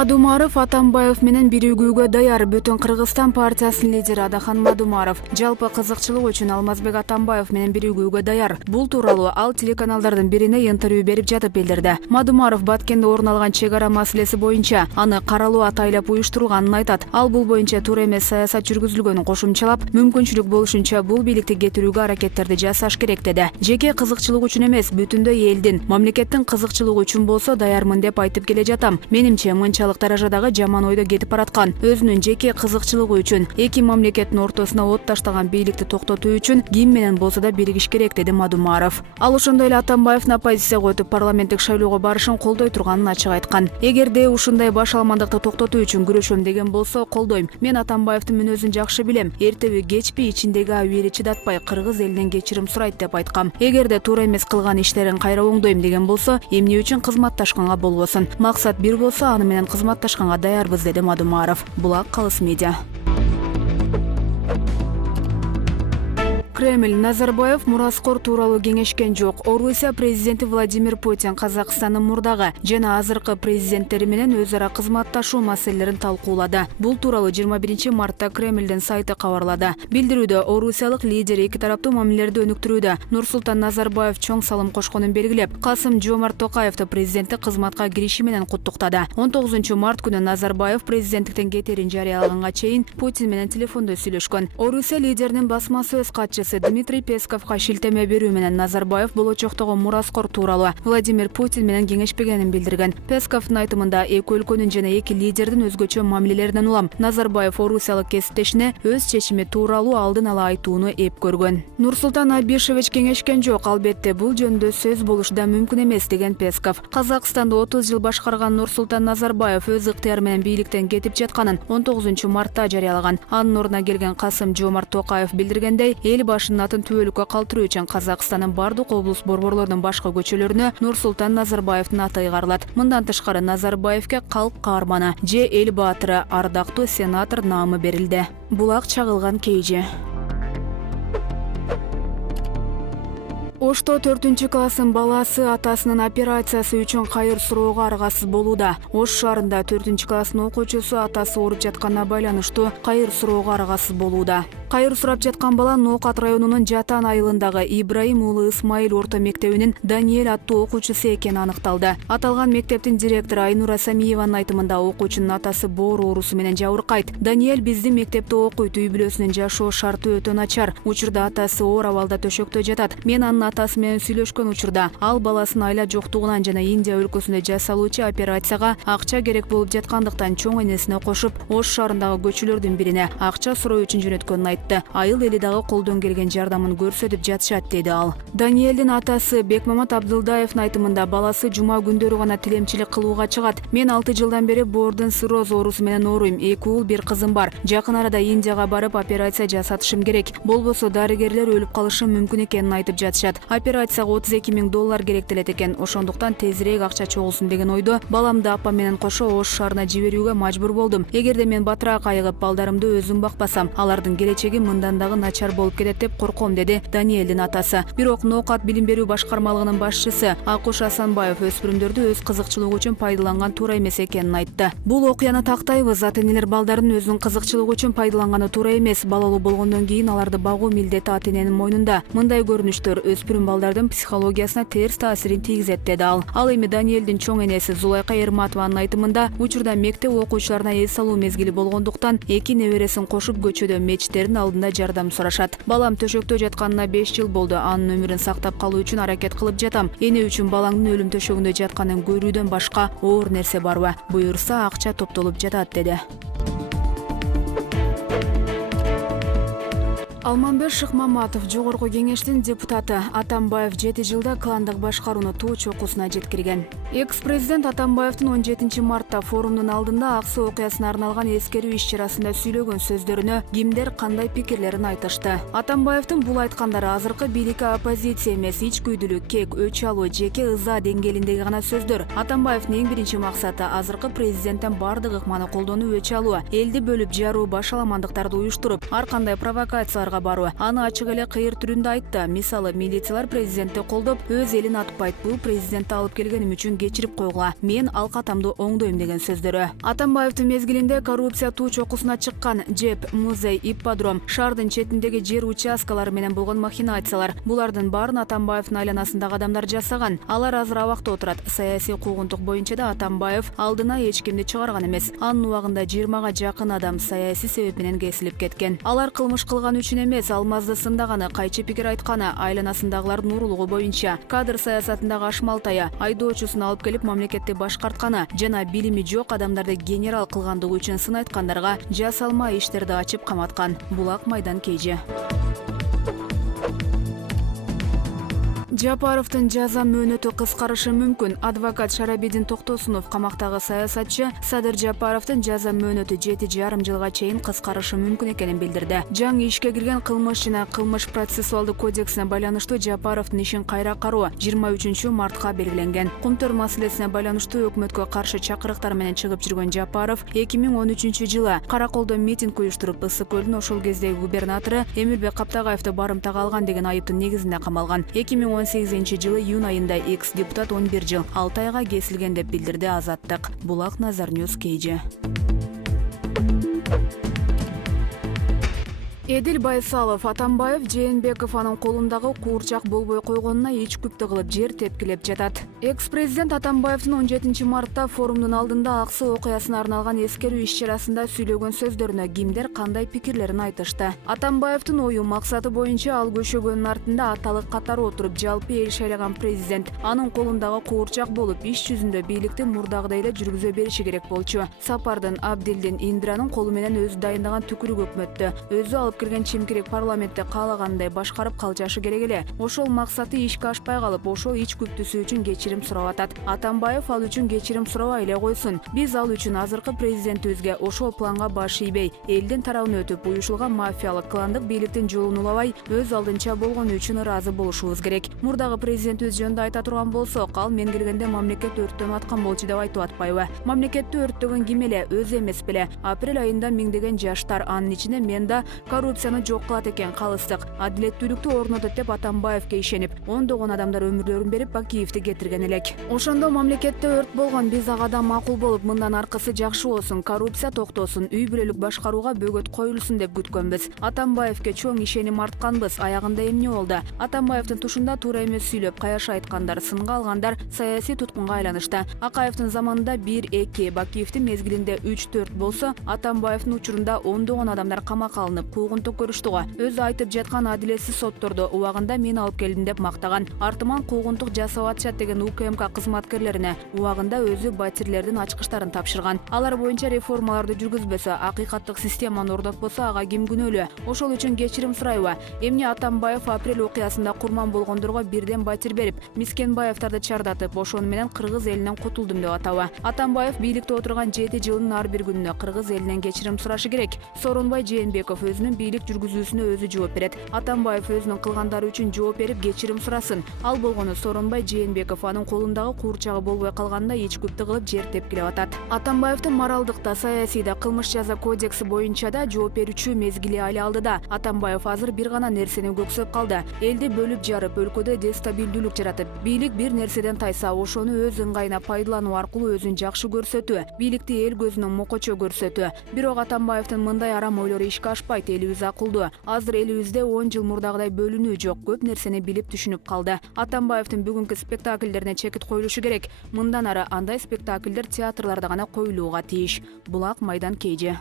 Мадумаров Атамбаев менен биригүүгө даяр. Бүтүн Кыргызстан партиясынын лидери Адахан Мадумаров жалпы кызыкчылык үчүн Алмазбек Атамбаев менен биригүүгө даяр. Бул тууралуу ал телеканалдардын бирине интервью берип жатып билдирди. Мадумаров Баткенде орун алган чек ара маселеси боюнча аны каралуу атайлап уюштурулганын айтат. Ал бул боюнча туура эмес саясат жүргүзүлгөнүн кошумчалап, мүмкүнчүлүк болушунча бул бийликти кетирүүгө аракеттерди жасаш керек деди. Жеке кызыкчылык үчүн эмес, бүтүндөй элдин, мамлекеттин кызыкчылыгы үчүн болсо даярмын деп айтып келе жатам. Менимче мынчалык даражадагы жаман ойдо кетип бараткан. Өзүнүн жеке кызыкчылыгы үчүн эки мамлекеттин ортосуна от таштаган бийликти токтотуу үчүн ким менен болсо да биригиш керек деди Мадумаров. Ал ошондой эле Атамбаевдин оппозицияга өтүп парламенттик шайлоого барышын колдой турганын ачык айткан. Эгерде ушундай баш алмандыкты токтотуу үчүн күрөшөм деген болсо колдойм. Мен Атамбаевдин мүнөзүн жакшы билем. Эртеби кечпи ичиндеги абийири чыдатпай кыргыз элинен кечирим сурайт деп айткам. Эгерде туура эмес кылган иштерин кайра оңдойм деген болсо, эмне үчүн кызматташканга болбосун. Максат бир болсо, аны менен кызматташканга даярбыз деди Мадумаров. Булак Калыс медиа. Кремль: Назарбаев мураскор тууралуу кеңешкен жок. Орусия президенти Владимир Путин Казакстандын мурдагы жана азыркы президенттери менен өз ара кызматташуу маселелерин талкуулады. Бул тууралуу 21 мартта Кремлдин сайты кабарлады. Билдирүүдө орусиялык лидер эки тараптуу мамилелерди өнүктүрүүдө Нурсултан Назарбаев чоң салым кошконун белгилеп, Касым-Жомарт Токаевди президенттик кызматка кириши менен куттуктады. 19 март күнү Назарбаев президенттиктен кетерин жарыялаганга чейин Путин менен телефондо сүйлөшкөн. Орусия лидеринин басма сөз катчысы Дмитрий Песковго шилтеме берүү менен Назарбаев болочоктогу мураскор тууралуу Владимир Путин менен кеңешпегенин билдирген. Песковдун айтымында эки өлкөнүн жана эки лидердин өзгөчө мамилелеринен улам Назарбаев орусиялык кесиптешине өз чечими тууралуу алдын ала айтууну эп көргөн. Нурсултан Абишевич кеңешкен жок, албетте бул жөнүндө сөз болушу да мүмкүн эмес деген Песков. Казакстанды 30 жыл башкарган Нурсултан Назарбаев өз ыктыяры менен бийликтен кетип жатканын 19 мартта жарыялаган. Анын ордуна келген Касым-Жомарт Токаев билдиргендей, эл башынын атын түбөлүккө калтыруу үчүн Казакстандын бардык облус борборлорунун башка көчөлөрүнө Нурсултан Назарбаевдин аты ыйгарылат. Мындан тышкары Назарбаевке калк каарманы же эл баатыры, ардактуу сенатор наамы берилди. Булак чагылган KG. Ошто 4-классын баласы атасынын операциясы үчүн кайыр суроого аргасыз болууда. Ош шаарында 4-класстын окуучусу атасы ооруп жатканына байланыштуу кайыр суроого аргасыз болууда. Кайыр сурап жаткан бала Ноокат районунун Жатан айылындагы Ибраим уулу Исмаил орто мектебинин Даниэль аттуу окуучусу экени аныкталды. Аталган мектептин директору Айнура Самиеванын айтымында окуучунун атасы боор оорусу менен жабыркайт. Даниэль биздин мектепте окуйт, үй бүлөсүнүн жашоо шарты өтө начар. Учурда атасы оор абалда төшөктө жатат. Мен анын атасы менен сүйлөшкөн учурда ал баласынын айла жоктугунан жана Индия өлкөсүндө жасалуучу операцияга акча керек болуп жаткандыктан чоң энесине кошуп Ош шаарындагы көчөлөрдүн бирине акча суроо үчүн жөнөткөнүн айтты. Айыл эли дагы колдон келген жардамын көрсөтүп жатышат деди ал. Даниэлдин атасы Бекмамат Абдылдаевдин айтымында баласы жума күндөрү гана тилемчилик кылууга чыгат. Мен 6 жылдан бери боордун цирроз оорусу менен ооруйм. 2 уул, 1 кызым бар. Жакын арада Индияга барып операция жасатышым керек. Болбосо дарыгерлер өлүп калышы мүмкүн экенин айтып жатышат. Операцияга $32 000 керектелет экен. Ошондуктан тезирээк акча чогулсун деген ойдо баламды апам менен кошо Ош шаарына жиберүүгө мажбур болдум. Эгерде мен батыраак айыгып балдарымды өзүм бакпасам, алардын келечеги мындан дагы начар болуп кетет деп корком, деди Даниэлдин атасы. Бирок Ноокат билим берүү башкармалыгынын башчысы Акуш Асанбаев өспүрүмдөрдү өз кызыкчылыгы үчүн пайдаланган туура эмес экенин айтты. Бул окуяны тактайбыз. Ата-энелер балдарын өзүнүн кызыкчылыгы үчүн пайдаланганы туура эмес. Балалуу болгондон кийин аларды багуу милдети ата-эненин мойнунда. Мындай көрүнүштөр өспүрүм балдардын психологиясына терс таасирин тийгизет, деди ал. Ал эми Даниэлдин чоң энеси Зулайка Эрматованын айтымында учурда мектеп окуучуларына эс алуу мезгили болгондуктан эки небересин кошуп көчөдө мечиттердин алдында жардам сурашат. Балам төшөктө жатканына 5 жыл болду. Анын өмүрүн сактап калуу үчүн аракет кылып жатам. Эне үчүн балаңдын өлүм төшөгүндө жатканын көрүүдөн башка оор нерсе барбы? Буюрса акча топтолуп жатат, деди. Алмамбет Шыкмаматов жогорку кеңештин депутаты. Атамбаев 7 жылда кландык башкарууну тоо чокусуна жеткирген. Экс-президент Атамбаевдин 17 мартта форумдун алдында ак суу окуясына арналган эскерүү иш-чарасында сүйлөгөн сөздөрүнө кимдер кандай пикирлерин айтышты. Атамбаевдин бул айткандары азыркы бийликке оппозиция эмес, ичкүйдүлүк, кек, өч алуу, жеке ыза деңгээлиндеги гана сөздөр. Атамбаевдин эң биринчи максаты азыркы президенттен бардык ыкманы колдонуу, өч алуу, элди бөлүп жаруу, башаламандыктарды уюштуруп, ар кандай провокацияларга баруу. Аны ачык эле кыйыр түрүндө айтты. Мисалы, милициялар президентти колдоп, өз элин атпайт. Бул президентти алып келгеним үчүн кечирип койгула. Мен ал катамды оңдойм деген сөздөрү. Атамбаевдин мезгилинде коррупция туу чокусуна чыккан ЖЭП, музей, ипподром, шаардын четиндеги жер участкалары менен болгон махинациялар. Булардын баарын Атамбаевдин айланасындагы адамдар жасаган. Алар азыр абакта отурат. Саясий куугунтук боюнча да Атамбаев алдына эч кимди чыгарган эмес. Анын убагында 20га жакын адам саясий себеп менен кесилип кеткен. Алар кылмыш кылган үчүн эмес, алмазды сындаганы, кайчы пикир айтканы, айланасындагылардын уурулугу боюнча, кадр саясатындагы ашмалтая, айдоочусун алып келип мамлекетти башкартканы жана билими жок адамдарды генерал кылгандыгы үчүн сын айткандарга жасалма иштерди ачып каматкан. Булак майдан KG. Жапаровдун жаза мөөнөтү кыскарышы мүмкүн. Адвокат Шарабидин Токтосунов камактагы саясатчы Садыр Жапаровдун жаза мөөнөтү 7,5 жылга чейин кыскарышы мүмкүн экенин билдирди. Жаңы ишке кирген кылмыш жана кылмыш процессуалдык кодексине байланыштуу Жапаровдун ишин кайра кароо 23 мартка белгиленген. Кумтөр маселесине байланыштуу өкмөткө каршы чакырыктар менен чыгып жүргөн Жапаров 2013 жылы Караколдо митинг уюштуруп, Ысык көлдүн ошол кездеги губернатору Эмилбек Каптагаевди барымтага алган деген айыптын негизинде камалган. 2018 жылы июнь айында экс-депутат 11 жыл 6 айга кесилген деп билдирди Азаттык. Булак Назар Ньюс KG. Эдил Байсалов: Атамбаев Жээнбеков анын колундагы куурчак болбой койгонуна эч күптү кылып жер тепкилеп жатат. Экс-президент Атамбаевдин 17 мартта форумдун алдында Аксы окуясына арналган эскерүү иш-чарасында сүйлөгөн сөздөрүнө кимдер кандай пикирлерин айтышты. Атамбаевдин ою максаты боюнча ал көшөгөнүн артында аталык катары отуруп жалпы эл шайлаган президент. Анын колундагы куурчак болуп, иш жүзүндө бийликти мурдагыдай эле жүргүзө бериши керек болчу. Сапардын Абдилдин Индиранын колу менен өзү дайындаган түкүрүк өкмөттү өзү алып кирген чимкирек парламентте каалагандай башкарып калчашы керек эле. Ошол максаты ишке ашпай калып, ошол ич күптүсү үчүн кечирим сурап атат. Атамбаев ал үчүн кечирим сурабай эле койсун. Биз ал үчүн азыркы президентибизге ошол планга баш ийбей, элдин тарабына өтүп, уюшулган мафиялык кландык бийликтин жолун улабай, өз алдынча болгону үчүн ыраазы болушубуз керек. Мурдагы президентибиз жөнүндө айта турган болсок, ал мен келгенде мамлекет өрттөнүп аткан болчу деп айтып атпайбы? Мамлекетти өрттөгөн ким эле? Өзү эмес беле? Апрель айында миңдеген жаштар, анын ичинде мен да коррупцияны жок кылат экен, калыстык, адилеттүүлүктү орнотот деп Атамбаевке ишенип, ондогон адамдар өмүрлөрүн берип Бакиевди кетирген элек. Ошондо мамлекетте өрт болгон, биз ага да макул болуп, мындан аркысы жакшы болсун, коррупция токтосун, үй бүлөлүк башкарууга бөгөт коюлсун деп күткөнбүз. Атамбаевке чоң ишеним артканбыз. Аягында эмне болду? Атамбаевдин тушунда туура эмес сүйлөп, каяша айткандар, сынга алгандар саясий туткунга айланышты. Акаевдин заманында 1-2, Бакиевдин мезгилинде 3-4 болсо, Атамбаевдин учурунда ондогон адамдар камакка алынып, куугунтук көрүштүгө. Өзү айтып жаткан адилетсиз сотторду убагында мен алып келдим деп мактаган. Артыман куугунтук жасап атышат деген УКМК кызматкерлерине убагында өзү батирлердин ачкычтарын тапшырган. Алар боюнча реформаларды жүргүзбөсө, акыйкаттык системаны орнотпосо, ага ким күнөөлүү? Ошол үчүн кечирим сурайбы? Эмне Атамбаев апрель окуясында курман болгондорго бирден батир берип, Мискенбаевдарды чардатып, ошону менен кыргыз элинен кутулдум деп атабы? Атамбаев бийликте отурган 7 жылдын ар бир күнүнө кыргыз элинен кечирим сурашы керек. Сооронбай Жээнбеков өзүнүн бийлик жүргүзүүсүнө өзү жооп берет. Атамбаев өзүнүн кылгандары үчүн жооп берип кечирим сурасын. Ал болгону Сооронбай Жээнбеков анын колундагы куурчагы болбой калганына эч күптү кылып жер тепкилеп атат. Атамбаевдин моралдыкта, саясийда, кылмыш жаза кодекси боюнча да жооп берүүчү мезгили али алдыда. Атамбаев азыр бир гана нерсени көксөп калды: элди бөлүп жарып, өлкөдө дестабилдүүлүк жаратып, бийлик бир нерседен тайса, ошону өз ыңгайына пайдалануу аркылуу өзүн жакшы көрсөтүү, бийликти эл көзүнөн мокочо көрсөтүү. Бирок Атамбаевдин мындай арам ойлору ишке ашпайт. Элибиз акылдуу. Азыр элибизде 10 жыл мурдагыдай бөлүнүү жок. Көп нерсени билип түшүнүп калды. Атамбаевдин бүгүнкү спектакльдерине чекит коюлушу керек. Мындан ары андай спектакльдер театрларда гана коюлууга тийиш. Булак майдан KG.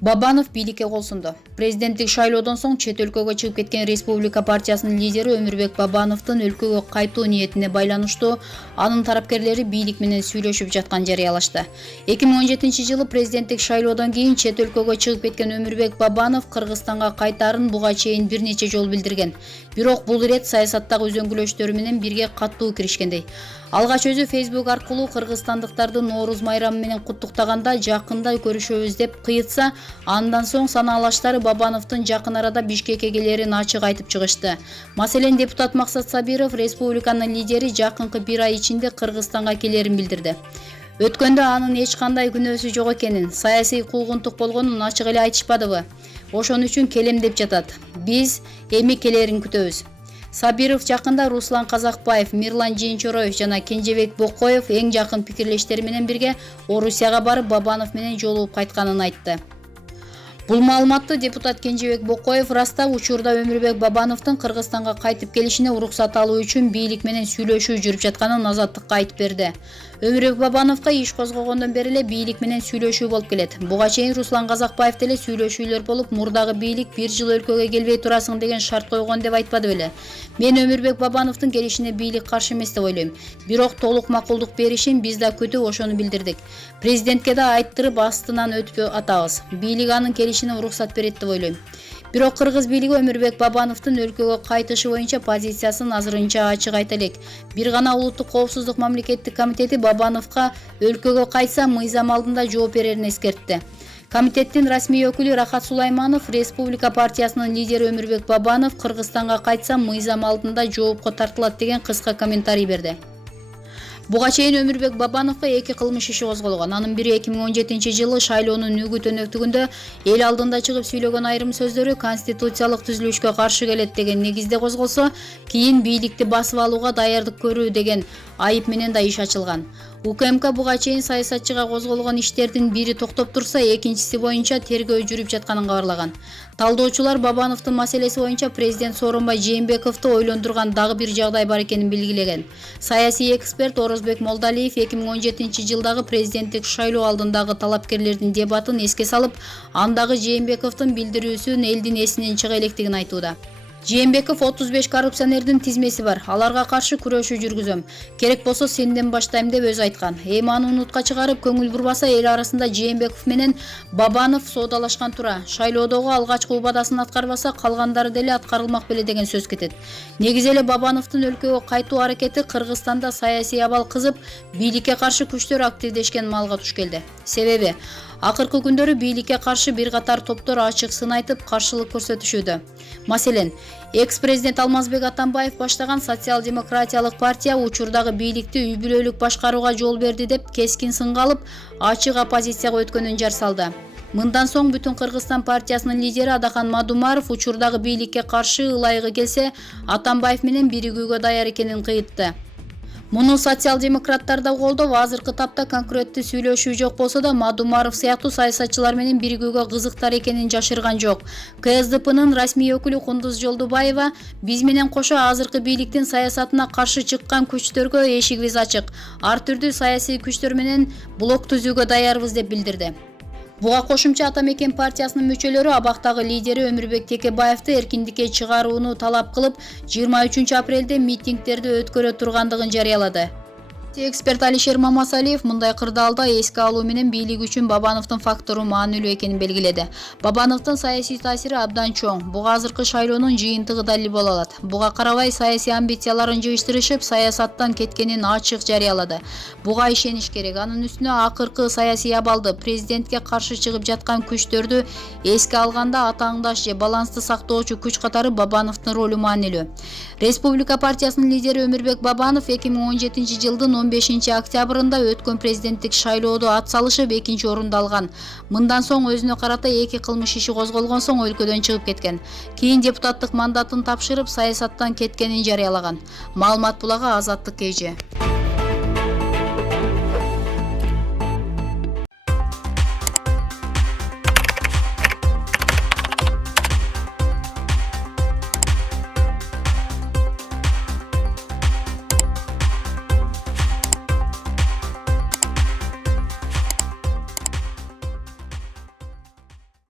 Бабанов бийликке кол сунду. Президенттик шайлоодон соң чет өлкөгө чыгып кеткен Республика партиясынын лидери Өмүрбек Бабановдун өлкөгө кайтуу ниетине байланыштуу анын тарапкерлери бийлик менен сүйлөшүп жаткан жарыялашты. 2017 жылы президенттик шайлоодон кийин чет өлкөгө чыгып кеткен Өмүрбек Бабанов Кыргызстанга кайтаарын буга чейин бир нече жолу билдирген. Бирок бул ирет саясаттагы үзөңгүлөштөрү менен бирге катуу киришкендей. Алгач өзү Facebook аркылуу кыргызстандыктарды Нооруз майрамы менен куттуктаганда жакында көрүшөбүз деп кыйтса, андан соң санаалаштары Бабановдун жакын арада Бишкекке келерин ачык айтып чыгышты. Маселен, депутат Максат Сабиров республиканын лидери жакынкы бир ай ичинде Кыргызстанга келерин билдирди. Өткөндө анын эч кандай күнөөсү жок экенин, саясий куугунтук болгонун ачык эле айтышпадыбы? Ошон үчүн келем деп жатат. Биз эми келерин күтөбүз. Сабиров жакында Руслан Казакбаев, Мирлан Жыйынчороев жана Кенжебек Бокоев эң жакын пикирлештери менен бирге Орусияга барып Бабанов менен жолугуп кайтканын айтты. Бул маалыматты депутат Кенжебек Бокоев растап, учурда Өмүрбек Бабановдун Кыргызстанга кайтып келишине уруксат алуу үчүн бийлик менен сүйлөшүү жүрүп жатканын Азаттыкка айтып берди. Өмүрбек Бабановго иш козгогондон бери эле бийлик менен сүйлөшүү болуп келет. Буга чейин Руслан Казакбаев деле сүйлөшүүлөр болуп, мурдагы бийлик 1 жыл өлкөгө келбей турасың деген шарт койгон деп айтпады беле. Мен Өмүрбек Бабановдун келишине бийлик каршы эмес деп ойлойм. Бирок толук макулдук беришин биз да күтүп ошону билдирдик. Президентке да айттырып астынан өтүп атабыз. Бийлик анын келишине уруксат берет деп ойлойм. Бирок кыргыз бийлиги Өмүрбек Бабановдун өлкөгө кайтышы боюнча позициясын азырынча ачык айта элек. Бир гана улуттук коопсуздук мамлекеттик комитети Бабановго өлкөгө кайтса мыйзам алдында жооп берерин эскертти. Комитеттин расмий өкүлү Рахат Сулайманов Республика партиясынын лидери Өмүрбек Бабанов Кыргызстанга кайтса мыйзам алдында жоопко тартылат деген кыска комментарий берди. Буга чейин Өмүрбек Бабановго 2 кылмыш иши козголгон. Анын бири 2017-жылы шайлоонун үгүт өнөктүгүндө эл алдында чыгып сүйлөгөн айрым сөздөрү конституциялык түзүлүшкө каршы келет деген негизде козголсо, кийин бийликти басып алууга даярдык көрүү деген айып менен да иш ачылган. УКМК буга чейин саясатчыга козголгон иштердин бири токтоп турса, экинчиси боюнча тергөө жүрүп жатканын кабарлаган. Талдоочулар Бабановдун маселеси боюнча президент Сооронбай Жээнбековду ойлондурган дагы бир жагдай бар экенин белгилеген. Саясий эксперт Орозбек Молдалиев 2017-жылдагы президенттик шайлоо алдындагы талапкерлердин дебатын эске салып, андагы Жээнбековдун билдирүүсүн элдин эсинен чыга электигин айтууда. Жээнбеков 35 коррупционердин тизмеси бар. Аларга каршы күрөшүү жүргүзөм. Керек болсо сенден баштайм деп өзү айткан. Эми аны унутка чыгарып, көңүл бурбаса эл арасында Жээнбеков менен Бабанов соодалашкан тура. Шайлоодогу алгачкы убадасын аткарбаса, калгандары деле аткарылмак беле деген сөз кетет. Негизи эле Бабановдун өлкөгө кайтуу аракети Кыргызстанда саясий абал кызып, бийликке каршы күчтөр активдешкен маалга туш келди. Себеби акыркы күндөрү бийликке каршы бир катар топтор ачык сын айтып, каршылык көрсөтүшүүдө. Маселен, экс-президент Алмазбек Атамбаев баштаган социал-демократиялык партия учурдагы бийликти үй бүлөлүк башкарууга жол берди деп кескин сынга алып, ачык оппозицияга өткөнүн жар салды. Мындан соң бүтүн Кыргызстан партиясынын лидери Адахан Мадумаров учурдагы бийликке каршы ылайыгы келсе, Атамбаев менен биригүүгө даяр экенин кыйтты. Муну социал-демократтар да колдоп, азыркы тапта конкреттүү сүйлөшүү жок болсо да Мадумаров сыяктуу саясатчылар менен биригүүгө кызыктар экенин жашырган жок. КСДПнын расмий өкүлү Кундуз Жолдубаева биз менен кошо азыркы бийликтин саясатына каршы чыккан күчтөргө эшигибиз ачык. Ар түрдүү саясий күчтөр менен блок түзүүгө даярбыз деп билдирди. Буга кошумча Ата Мекен партиясынын мүчөлөрү абактагы лидери Өмүрбек Текебаевди эркиндикке чыгарууну талап кылып, 23 апрелде митингдерди өткөрө тургандыгын жарыялады. Эксперт Алишер Мамасалиев мындай кырдаалда эске алуу менен бийлик үчүн Бабановдун фактору маанилүү экенин белгиледи. Бабановдун саясий таасири абдан чоң. Буга азыркы шайлоонун жыйынтыгы далил боло алат. Буга карабай саясий амбицияларын жыйыштырышып, саясаттан кеткенин ачык жарыялады. Буга ишениш керек. Анын үстүнө акыркы саясий абалды, президентке каршы чыгып жаткан күчтөрдү эске алганда атааңдаш же балансты сактоочу күч катары Бабановдун ролу маанилүү. Республика партиясынын лидери Өмүрбек Бабанов 2017-жылдын 15 октябрында өткөн президенттик шайлоодо ат салышып 2 орунду алган. Мындан соң өзүнө карата 2 кылмыш иши козголгон соң өлкөдөн чыгып кеткен. Кийин депутаттык мандатын тапшырып, саясаттан кеткенин жарыялаган. Маалымат булагы Азаттык KG.